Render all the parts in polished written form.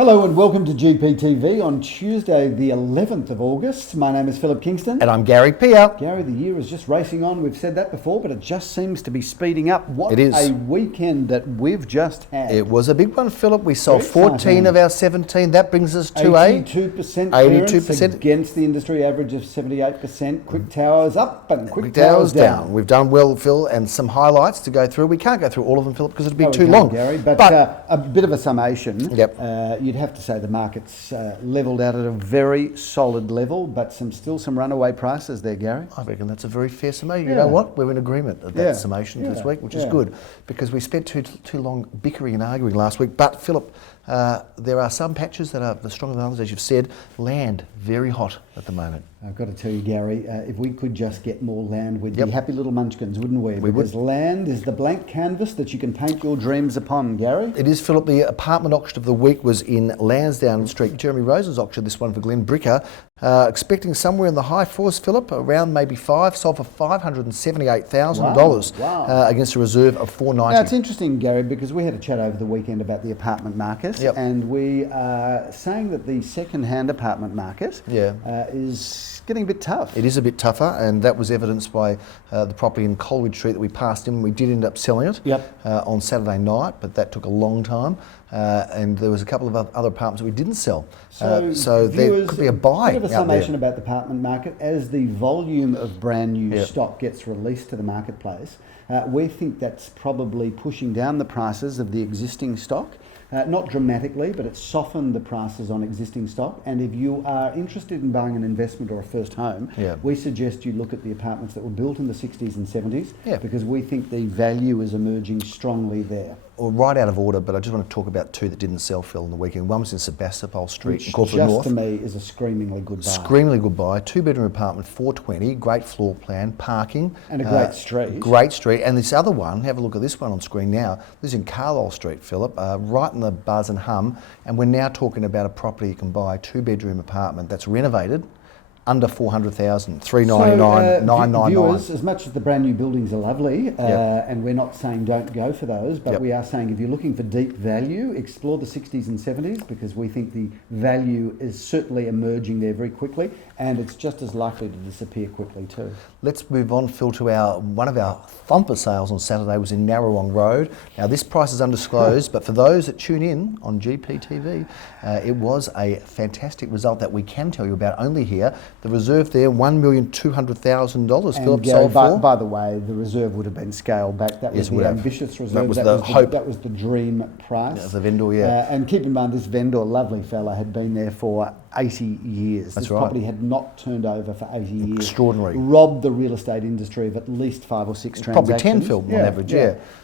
Hello and welcome to GPTV on Tuesday the 11th of August. My name is Phillip Kingston. And I'm Gary Pia. Gary, the year is just racing on. We've said that before, but it just seems to be speeding up. What It is. a weekend that we've just had. It was a big one, Phillip. We sold Very 14 exciting. of our 17. That brings us to 82% clearance 82% against the industry average of 78%. Quick towers up and quick towers towers down. We've done well, Phil, and some highlights to go through. We can't go through all of them, Phillip, because it'd be No, we too can't, long. Gary, but a bit of a summation. Yep. You'd have to say the market's levelled out at a very solid level, but still some runaway prices there, Gary. I reckon that's a very fair summation. Yeah. You know what? We're in agreement at that Yeah. summation Yeah. this week, which is Yeah. good, because we spent too long bickering and arguing last week. But, Phillip, there are some patches that are stronger than others, as you've said. Land, very hot at the moment. I've got to tell you, Gary, if we could just get more land, we'd Yep. be happy little munchkins, wouldn't we? We Because land is the blank canvas that you can paint your dreams upon, Gary. It is, Phillip. The apartment auction of the week was in Lansdowne Street. Jeremy Rose's auction, this one for Glenn Bricker. Expecting somewhere in the high fours, Phillip, around maybe five, sold for $578,000 Wow. against a reserve of $490,000. Now, it's interesting, Gary, because we had a chat over the weekend about the apartment market, Yep. and we are saying that the second-hand apartment market is getting a bit tough. It is a bit tougher, and that was evidenced by the property in Coleridge Street that we passed in. We did end up selling it on Saturday night, but that took a long time. And there was a couple of other apartments that we didn't sell. So there could be a buy bit of a out summation there. about the apartment market. As the volume of brand new stock gets released to the marketplace, we think that's probably pushing down the prices of the existing stock. Not dramatically, but it's softened the prices on existing stock. And if you are interested in buying an investment or a first home, we suggest you look at the apartments that were built in the 60s and 70s, because we think the value is emerging strongly there. Well, right out of order, but I just want to talk about two that didn't sell, Phil, in the weekend. One was in Sebastopol Street, Which in Corporate just North. to me is a screamingly good buy. Screamingly good buy. Two-bedroom apartment, $420, great floor plan, parking. And a great street. Great street. And this other one, have a look at this one on screen now. This is in Carlisle Street, Phillip, right in the buzz and hum. And we're now talking about a property you can buy, a two-bedroom apartment that's renovated, under $400,000, $399,999. Viewers, as much as the brand new buildings are lovely, and we're not saying don't go for those, but we are saying if you're looking for deep value, explore the 60s and 70s, because we think the value is certainly emerging there very quickly, and it's just as likely to disappear quickly too. Let's move on, Phil, to one of our thumper sales on Saturday was in Narrawong Road. Now, this price is undisclosed, but for those that tune in on GPTV, it was a fantastic result that we can tell you about only here. The reserve there, $1,200,000, Phillip, sold for. By the way, the reserve would have been scaled back. That was the ambitious reserve. That was the hope. That was the dream price. Yeah, the vendor, and keep in mind, this vendor, lovely fella, had been there for 80 years. That's this right. property had not turned over for 80 years. Extraordinary. Robbed the real estate industry of at least 5 or 6 transactions. Probably 10, Phil, on average,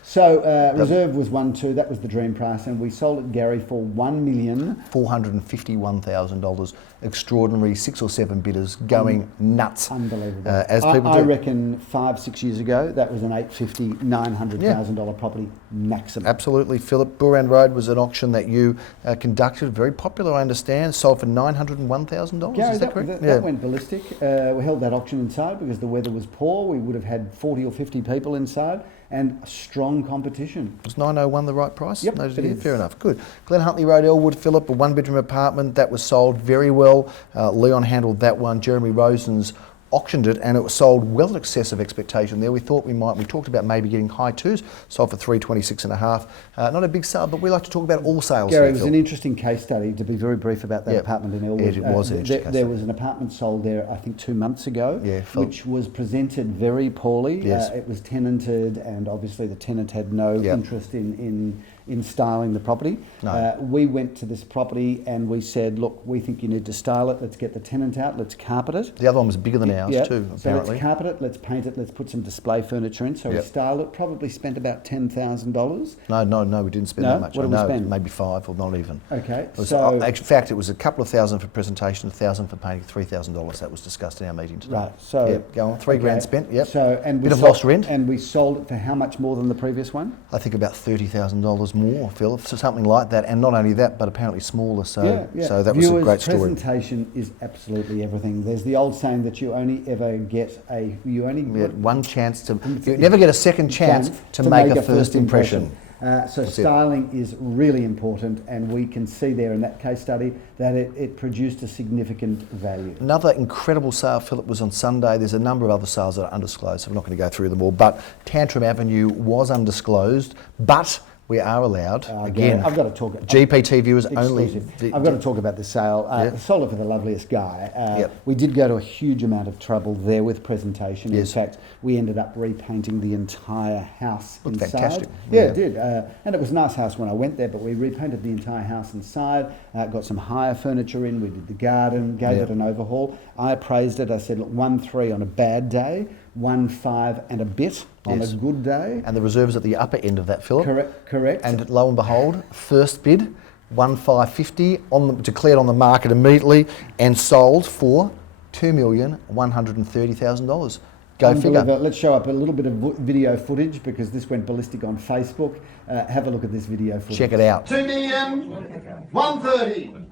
So reserve was 1.2, that was the dream price, and we sold it, Gary, for $1,451,000. Extraordinary, 6 or 7 bidders going nuts. Unbelievable. As people I do. reckon 5-6 years ago, that was an $850,000, $900,000 property maximum. Absolutely, Phillip. Burand Road was an auction that you conducted, very popular, I understand, sold for $901,000. Gary, is that correct? That went ballistic. We held that auction inside because the weather was poor. We would have had 40 or 50 people inside, and strong competition. Was 901 the right price? Yep, No, it is. fair enough. Good. Glen Huntley Road, Elwood, Phillip, a one-bedroom apartment that was sold very well. Leon handled that one. Jeremy Rosen's auctioned it, and it was sold well in excess of expectation there. We thought we talked about maybe getting high twos, sold for $326.5. Not a big sale, but we like to talk about all sales. Gary, here, it was Phil. an interesting case study, to be very brief about that apartment in Elwood. It was an interesting case There study. was an apartment sold there, I think 2 months ago, Phil. which was presented very poorly. Yes. It was tenanted, and obviously the tenant had no interest in styling the property. No. We went to this property and we said, look, we think you need to style it. Let's get the tenant out. Let's carpet it. The other one was bigger than ours too, So apparently. let's carpet it, let's paint it, let's put some display furniture in. So we styled it, probably spent about $10,000. No, we didn't spend that much. What did we spend? Maybe 5 or not even. Okay, In fact, it was a couple of thousand for presentation, $1,000 for painting, $3,000. That was discussed in our meeting today. Right, so... go on, $3,000 spent, So, and Bit of lost rent. And we sold it for how much more than the previous one? I think about $30,000 more, Phil, so something like that. And not only that, but apparently smaller. So, so that was a great story. Presentation is absolutely everything. There's the old saying that you only ever get one chance to... You never get a second chance to make a first impression. So styling is really important, and we can see there in that case study that it produced a significant value. Another incredible sale, Phillip, was on Sunday. There's a number of other sales that are undisclosed, so we're not going to go through them all. But Tantrum Avenue was undisclosed, but we are allowed, again, I've got to talk. GPTV viewers only. I've got to talk about the sale. Sold it for the loveliest guy. We did go to a huge amount of trouble there with presentation. In fact, we ended up repainting the entire house inside. Fantastic. Yeah, it did. And it was a nice house when I went there, but we repainted the entire house inside, got some higher furniture in, we did the garden, gave it an overhaul. I appraised it. I said, look, 1.3 on a bad day, 1.5 and a bit on a good day. And the reserves at the upper end of that, Phillip. Correct. And lo and behold, first bid, 1.550, declared on the market immediately and sold for $2,130,000. Go figure. Let's show up a little bit of video footage because this went ballistic on Facebook. Have a look at this video footage. Check it out. 2,130,000.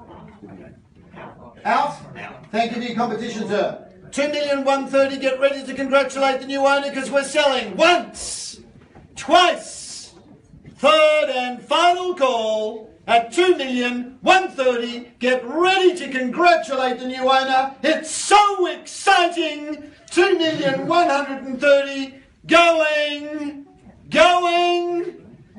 Out. Thank you for your competition, sir. 2,130,000. Get ready to congratulate the new owner because we're selling once, twice, third and final call at 2,130,000. Get ready to congratulate the new owner. It's so exciting. 2,130,000. Going.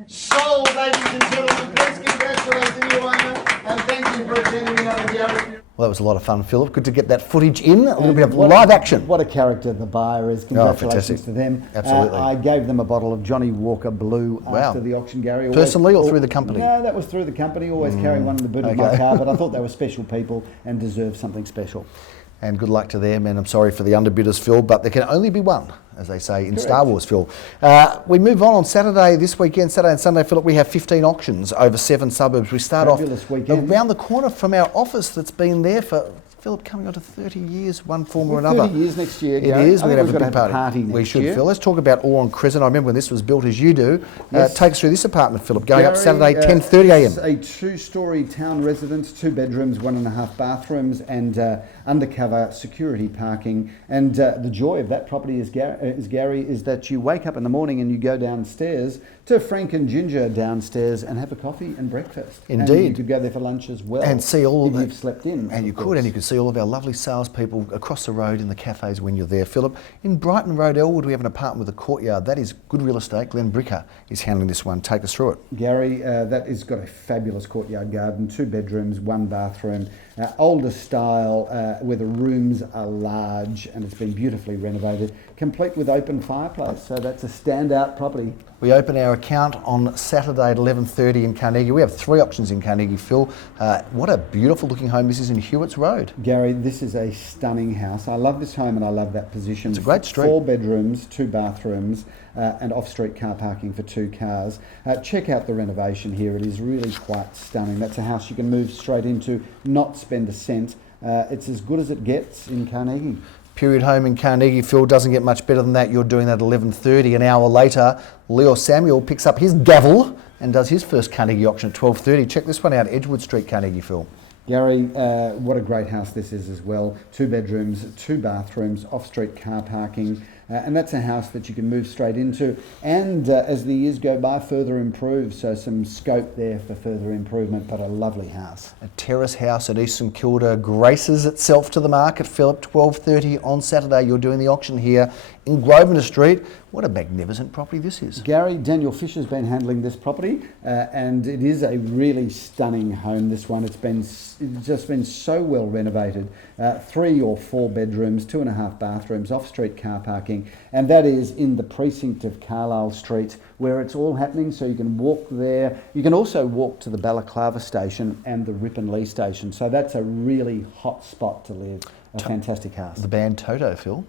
Sold, ladies and gentlemen. Please congratulate the new owner and thank you for attending another Gary. Well, that was a lot of fun, Phillip. Good to get that footage in, a little bit of live action. What a character the buyer is. Congratulations to them. Absolutely. I gave them a bottle of Johnny Walker Blue after the auction, Gary. Personally or through the company? No, that was through the company. Always carry one in the boot of my car, but I thought they were special people and deserved something special. And good luck to them, and I'm sorry for the underbidders, Phil, but there can only be one, as they say in Star Wars, Phil. We move on Saturday, this weekend, Saturday and Sunday, Philip, we have 15 auctions over 7 suburbs. We start off around the corner from our office that's been there for, Philip, coming on to 30 years, one form or another. 30 years next year, It is. We're going to have a big party next year. We should, year. Phil. Let's talk about Oran Crescent. I remember when this was built as you do. Take us through this apartment, Philip. Going up Saturday, 10:30 a.m. It's a 2-storey town residence, 2 bedrooms, 1.5 bathrooms, and undercover security parking. And the joy of that property is Gary, is that you wake up in the morning and you go downstairs to Frank and Ginger downstairs and have a coffee and breakfast. Indeed. And you could go there for lunch as well. And see all if you've slept in. And you could see all of our lovely salespeople across the road in the cafes when you're there, Philip. In Brighton Road, Elwood, we have an apartment with a courtyard. That is good real estate. Glenn Bricker is handling this one. Take us through it. Gary, that has got a fabulous courtyard garden, 2 bedrooms, 1 bathroom, older style, where the rooms are large and it's been beautifully renovated, complete with open fireplace. So that's a standout property. We open our account on Saturday at 11:30 in Carnegie. We have 3 options in Carnegie, Phil. What a beautiful looking home this is in Hewitts Road. Gary, this is a stunning house. I love this home and I love that position. It's a great street. 4 bedrooms, 2 bathrooms, and off-street car parking for 2 cars. Check out the renovation here. It is really quite stunning. That's a house you can move straight into, not spend a cent. It's as good as it gets in Carnegie. Period home in Carnegie, Phil, doesn't get much better than that. You're doing that at 11:30. An hour later, Leo Samuel picks up his gavel and does his first Carnegie auction at 12:30. Check this one out, Edgewood Street, Carnegie, Phil. Gary, what a great house this is as well. 2 bedrooms, 2 bathrooms, off-street car parking. And that's a house that you can move straight into and as the years go by further improve, so some scope there for further improvement, but a lovely house. A terrace house at East St Kilda graces itself to the market, Philip. 12:30 on Saturday. You're doing the auction here in Grosvenor Street. What a magnificent property this is. Gary, Daniel Fisher's been handling this property and it is a really stunning home, this one. It's just been so well renovated. 3 or 4 bedrooms, 2.5 bathrooms, off-street car parking, and that is in the precinct of Carlisle Street where it's all happening, so you can walk there. You can also walk to the Balaclava station and the Ripon Lee station, so that's a really hot spot to live. A fantastic house. The band Toto, Phil,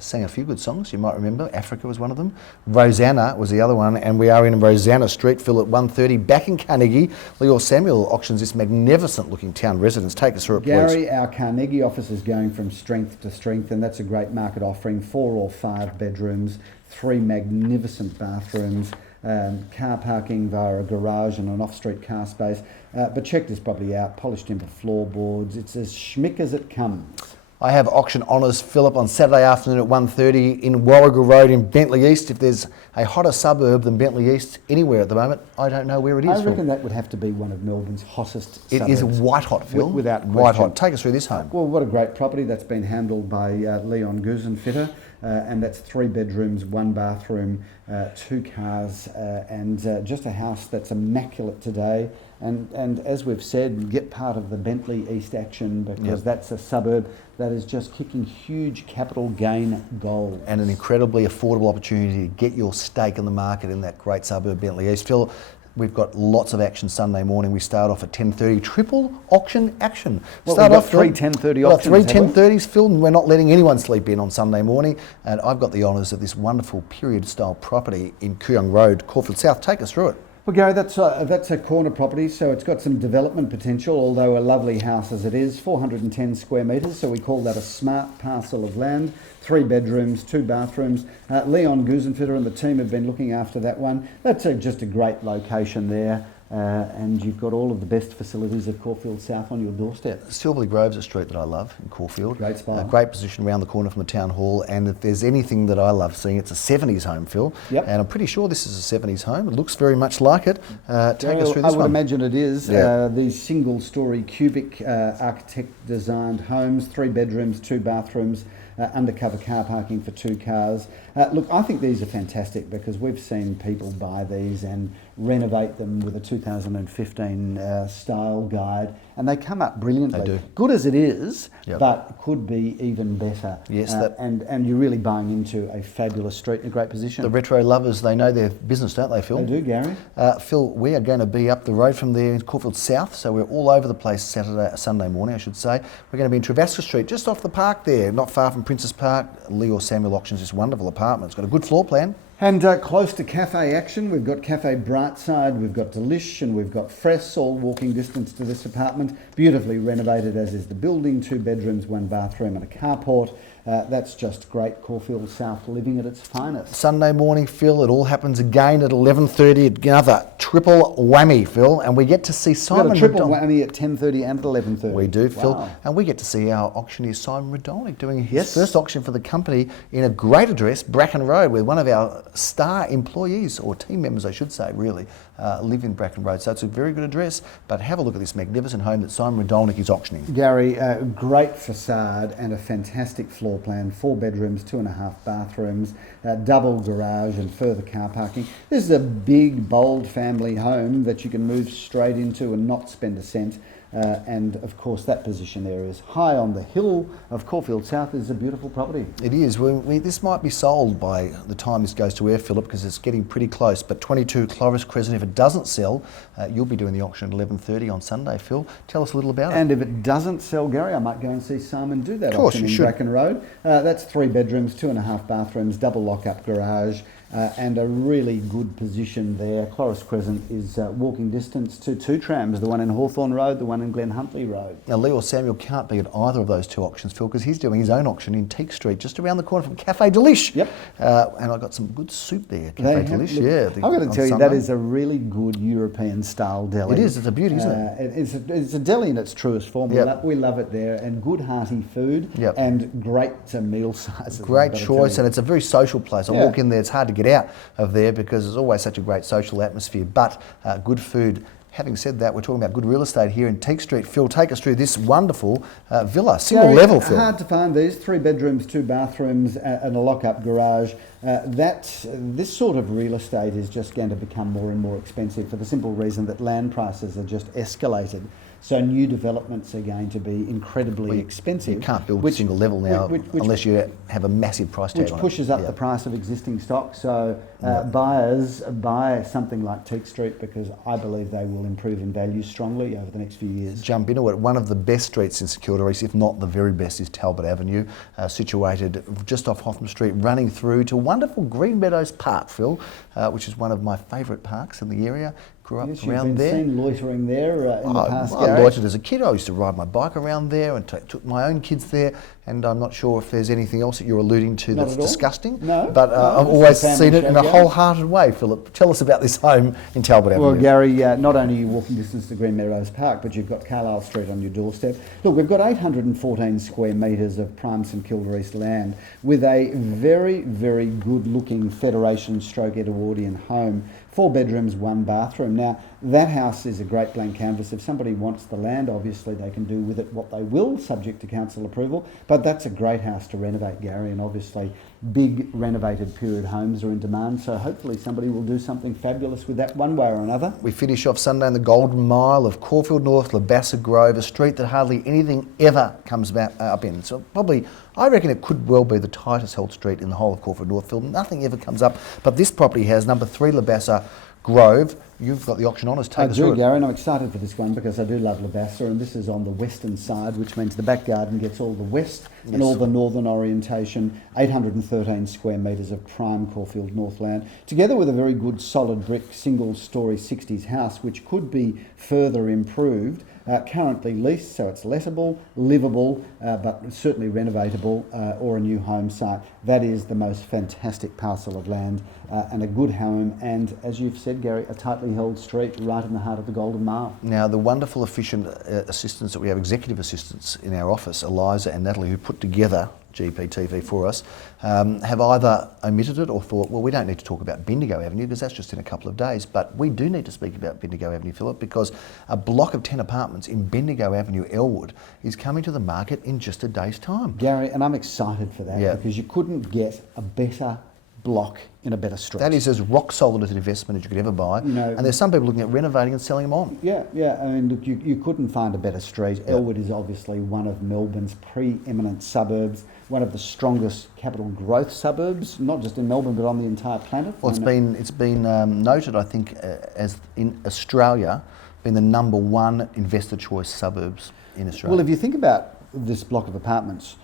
sang a few good songs. You might remember Africa was one of them. Rosanna was the other one, and we are in Rosanna Street, Phil, at 1:30. Back in Carnegie, Leo Samuel auctions this magnificent-looking town residence. Take us through it, please. Gary, our Carnegie office is going from strength to strength, and that's a great market offering. 4 or 5 bedrooms, 3 magnificent bathrooms, car parking via a garage and an off-street car space. But check this property out, polished timber floorboards. It's as schmick as it comes. I have auction honours, Phillip, on Saturday afternoon at 1:30 in Warrigal Road in Bentley East. If there's a hotter suburb than Bentley East anywhere at the moment, I don't know where it is. I reckon that would have to be one of Melbourne's hottest It suburbs. is white hot, Phil. Without question. White hot. Take us through this home. Well, what a great property that's been handled by Leon Gusenfitter, and that's 3 bedrooms, 1 bathroom, 2 cars, and just a house that's immaculate today. And as we've said, get part of the Bentley East action because that's a suburb that is just kicking huge capital gain goals. And an incredibly affordable opportunity to get your stake in the market in that great suburb, Bentley East. Phil, we've got lots of action Sunday morning. We start off at 10:30. Triple auction action. Well, Start we've off got 3 10:30 auctions. 3 10:30s, Phil. And we're not letting anyone sleep in on Sunday morning. And I've got the honours of this wonderful period-style property in Kooyong Road, Caulfield South. Take us through it. Well, Gary, that's a corner property, so it's got some development potential, although a lovely house as it is, 410 square metres, so we call that a smart parcel of land, 3 bedrooms, 2 bathrooms. Leon Gusenfitter and the team have been looking after that one. That's just a great location there. And you've got all of the best facilities of Caulfield South on your doorstep. Silverley Grove's a street that I love in Caulfield. Great spot. Great position around the corner from the town hall. And if there's anything that I love seeing, it's a 70s home, Phil. Yep. And I'm pretty sure this is a 70s home. It looks very much like it. Take us through I this would one. imagine it is. Yeah. These single-storey cubic architect-designed homes, 3 bedrooms, 2 bathrooms, undercover car parking for 2 cars. Look, I think these are fantastic because we've seen people buy these and renovate them with a 2015 style guide, and they come up brilliantly. They do. Good as it is, Yep. but could be even better. Yes, and you're really buying into a fabulous street in a great position. The retro lovers, they know their business, don't they, Phil? They do, Gary. Phil, we are going to be up the road from there in Caulfield South, so we're all over the place Sunday morning, I should say. We're going to be in Travasker Street, just off the park there, not far from Princess Park. Leo Samuel auctions this wonderful apartment. It's got a good floor plan. And close to cafe action, we've got Cafe Brightside, we've got Delish, and we've got Fress, all walking distance to this apartment. Beautifully renovated, as is the building, 2 bedrooms, 1 bathroom and a carport. That's just great Caulfield South living at its finest. Sunday morning, Phil, it all happens again at 11:30. Another triple whammy, Phil, and we get to see We've Simon got a triple Radonic. whammy at 10:30 and at 11:30. We do, Phil, Wow. and we get to see our auctioneer Simon Radonic doing his Yes. first auction for the company in a great address, Bracken Road, with one of our star employees, or team members I should say, really, live in Bracken Road. So it's a very good address, but have a look at this magnificent home that Simon Radonic is auctioning. Gary, great facade and a fantastic floor plan, 4 bedrooms, 2.5 bathrooms, double garage and further car parking. This is a big, bold family home that you can move straight into and not spend a cent. And of course that position there is high on the hill of Caulfield South. Is a beautiful property. It is. This might be sold by the time this goes to air, Phillip, because it's getting pretty close. But 22 Clovis Crescent, if it doesn't sell, you'll be doing the auction at 11:30 on Sunday, Phil. Tell us a little about it. And if it doesn't sell, Gary, I might go and see Simon do that Of course, auction you in should. Bracken Road. That's 3 bedrooms, 2.5 bathrooms, double lock-up garage, and a really good position there. Cloris Crescent is walking distance to 2 trams, the one in Hawthorne Road, the one in Glen Huntly Road. Now, Leo Samuel can't be at either of those 2 auctions, Phil, because he's doing his own auction in Teak Street, just around the corner from Cafe Delish. Yep. And I got some good soup there, Cafe Delish. I've got to tell you, that is a really good European-style deli. It is. It's a beauty, isn't it? It's a deli in its truest form. Yep. We love it there, and good hearty food, Yep. and great meal sizes. Great I've got to choice, tell and you. it's a very social place. I Yeah. walk in there, it's hard to get out of there because there's always such a great social atmosphere, but good food. Having said that, we're talking about good real estate here in Teak Street. Phil, take us through this wonderful villa, single Gary, level, Phil. Hard to find these, 3 bedrooms, 2 bathrooms and a lock-up garage. This sort of real estate is just going to become more and more expensive for the simple reason that land prices are just escalated. So new developments are going to be incredibly expensive. You can't build single level now unless you have a massive price tag Which on it. pushes up Yeah. the price of existing stock. So buyers buy something like Teak Street because I believe they will improve in value strongly over the next few years. Jump into it. One of the best streets in St Kilda East, if not the very best, is Talbot Avenue, situated just off Hoffman Street, running through to wonderful Green Meadows Park, Phil, which is one of my favourite parks in the area. grew up Yes, around you've been there. seen loitering there in the past, I Gary. loitered as a kid. I used to ride my bike around there and took my own kids there. And I'm not sure if there's anything else that you're alluding to Not that's at all. disgusting. No, But no, I've it's always a family seen it in a show, wholehearted way, Philip. Tell us about this home in Talbot Avenue. Well, Gary, not only are you walking distance to Green Meadows Park, but you've got Carlisle Street on your doorstep. Look, we've got 814 square metres of prime St Kilda East land with a very, very good-looking Federation/Edwardian home. 4 bedrooms, 1 bathroom. Now, that house is a great blank canvas. If somebody wants the land, obviously they can do with it what they will, subject to council approval. But that's a great house to renovate, Gary, and obviously big renovated period homes are in demand. So hopefully somebody will do something fabulous with that one way or another. We finish off Sunday in the Golden Mile of Caulfield North, Labassa Grove, a street that hardly anything ever comes up in. So probably, I reckon it could well be the tightest held street in the whole of Caulfield North. Phil, nothing ever comes up. But this property has number 3 Labassa Grove. You've got the auction honours. Take us through I do, it. Gary, and I'm excited for this one because I do love Labassa, and this is on the western side, which means the back garden gets all the west and all the northern orientation. 813 square metres of prime Caulfield North land, together with a very good solid brick single-storey 60s house, which could be further improved. Currently leased, so it's lettable, livable, but certainly renovatable, or a new home site. That is the most fantastic parcel of land and a good home, and as you've said, Gary, a tightly held street right in the heart of the Golden Mile. Now, the wonderful efficient assistants that we have, executive assistants in our office, Eliza and Natalie, who put together GPTV for us, have either omitted it or thought, well, we don't need to talk about Bendigo Avenue because that's just in a couple of days. But we do need to speak about Bendigo Avenue, Phillip, because a block of 10 apartments in Bendigo Avenue, Elwood, is coming to the market in just a day's time. Gary, and I'm excited for that because you couldn't get a better block in a better street. That is as rock solid as an investment as you could ever buy. You know, and there's some people looking at renovating and selling them on. Yeah. I mean, look, you couldn't find a better street. Elwood is obviously one of Melbourne's preeminent suburbs, one of the strongest capital growth suburbs, not just in Melbourne but on the entire planet. Well, it's been noted, I think, as in Australia, being the #1 investor choice suburbs in Australia. Well, if you think about this block of apartments,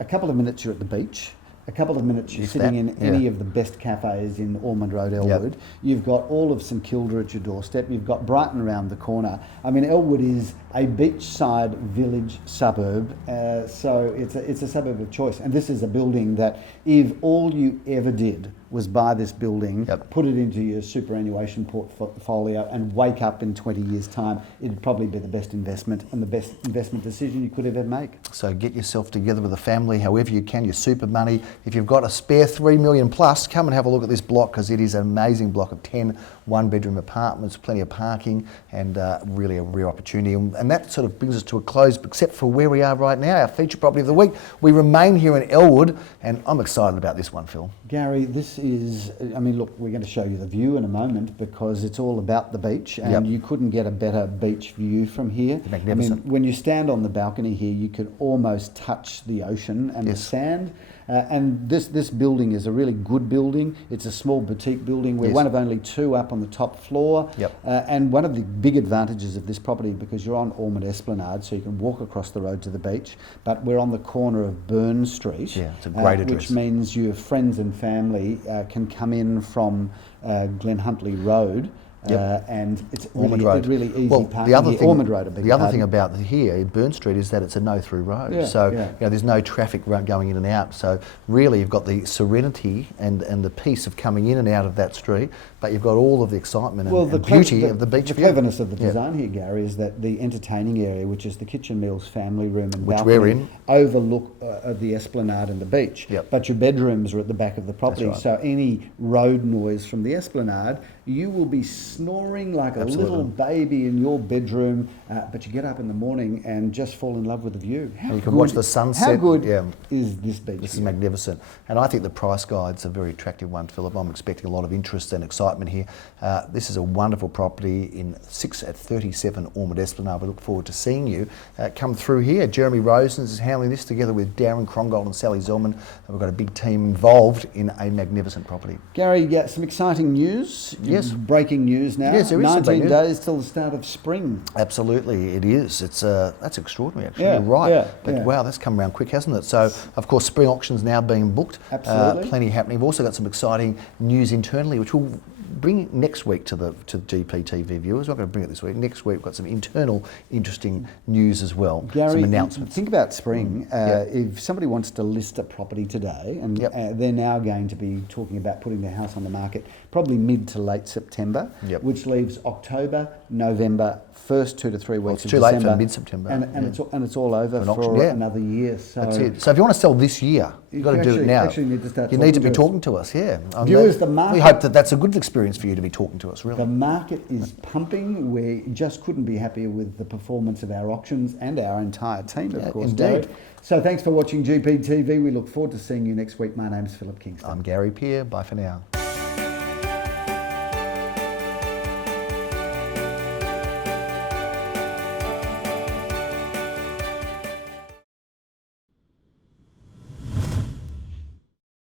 a couple of minutes you're at the beach. A couple of minutes you're sitting in any of the best cafes in Ormond Road, Elwood. You've got all of St Kilda at your doorstep. You've got Brighton around the corner. I mean, Elwood is a beachside village suburb, so it's a suburb of choice. And this is a building that if all you ever did was buy this building, put it into your superannuation portfolio and wake up in 20 years' time, it'd probably be the best investment and the best investment decision you could ever make. So get yourself together with a family, however you can, your super money. If you've got a spare $3 million plus, come and have a look at this block because it is an amazing block of 10 one-bedroom apartments, plenty of parking, and really a rare opportunity. And that sort of brings us to a close, except for where we are right now, our feature property of the week. We remain here in Elwood, and I'm excited about this one, Phil. Gary, this is, I mean, look, we're going to show you the view in a moment because it's all about the beach, and you couldn't get a better beach view from here. Magnificent. I mean, when you stand on the balcony here, you can almost touch the ocean and the sand. And this building is a really good building. It's a small boutique building. We're one of only 2 up on the top floor. And one of the big advantages of this property, because you're on Ormond Esplanade, so you can walk across the road to the beach, but we're on the corner of Burn Street. Yeah, it's a great address. Which means your friends and family can come in from Glen Huntley Road. And it's really easy parking. The other thing, Ormond Road, the other thing about here in Burn Street is that it's a no-through road. You know, there's no traffic going in and out. So really, you've got the serenity and the peace of coming in and out of that street, but you've got all of the excitement and beauty of the beach view. The cleverness of the design here, Gary, is that the entertaining area, which is the kitchen meals, family room, and which balcony, we're in, overlook the Esplanade and the beach. But your bedrooms are at the back of the property, so any road noise from the Esplanade, you will be snoring like a little baby in your bedroom, but you get up in the morning and just fall in love with the view. And you can watch the sunset. How good is this beach? This is magnificent. And I think the price guide's a very attractive one, Phillip. I'm expecting a lot of interest and excitement here. This is a wonderful property in 6 at 37 Ormond Esplanade. We look forward to seeing you come through here. Jeremy Rosens is handling this together with Darren Krongold and Sally Zellman. We've got a big team involved in a magnificent property. Gary, some exciting news. Yes. Breaking news now. Yes, there is 19 days till the start of spring. Absolutely, it is. It's that's extraordinary, actually. You're right. But wow, that's come around quick, hasn't it? So, of course, spring auctions now being booked. Absolutely. Plenty happening. We've also got some exciting news internally, which we'll bring next week to GPTV viewers. We're not going to bring it this week. Next week we've got some internal interesting news as well. Gary, some announcements. Think about spring. If somebody wants to list a property today, and they're now going to be talking about putting their house on the market probably mid to late September, which leaves October, November, first 2 to 3 weeks of December. It's too late for mid-September. And it's all over for another year. So that's it. So if you want to sell this year, you've got to do it now. You need to be talking to us, Viewers, the market, we hope that that's a good experience for you to be talking to us, really. The market is pumping. We just couldn't be happier with the performance of our auctions and our entire team, of course. Indeed. So thanks for watching GPTV. We look forward to seeing you next week. My name's Phillip Kingston. I'm Gary Peer. Bye for now.